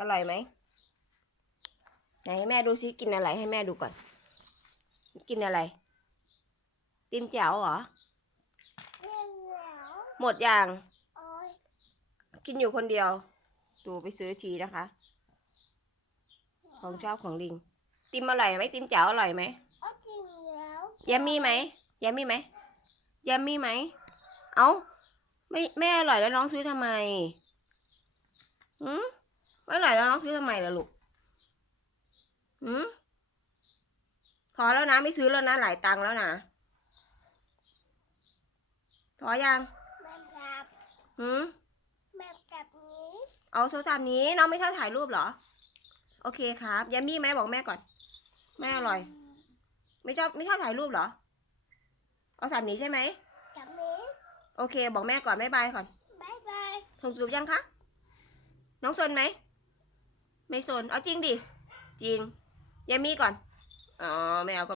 อร่อยไหมไหนให้แม่ดูซิกินอะไรให้แม่ดูก่อน กินอะไร ติมแจ๋วเหรอเรื่องเหงาหมดอย่างโอ้ยกินอยู่คนเดียว ดูไปซื้อทีนะคะ ของชอบของลิง ติมอร่อยไหมติมแจ๋วอร่อยไหมโอ้จริงแล้วยามีไหมยามีไหมยามีไหม เอาไม่ไม่อร่อยแล้วน้องซื้อทำไมหืม ไม่อร่อยแล้วน้องซื้อทำไมล่ะลูกหืมพอแล้วนะไม่ซื้อแล้วนะหลายตังค์แล้วนะพอยังแม่กับหืมแม่กับนี้ เอาโทรศัพท์นี้น้องไม่ชอบถ่ายรูปเหรอ โอเคครับยามีไหมบอกแม่ก่อน แม่อร่อย ไม่ชอบไม่ชอบถ่ายรูปเหรอ เอาสามนี้ใช่ไหมกับนี้โอเค บอกแม่ก่อนบ๊ายบายก่อนบายบายส่งจูบยังคะ น้องสนไหม ไม่สน เอาจริงดิ จริงยามีก่อน อ๋อ ไม่เอาก็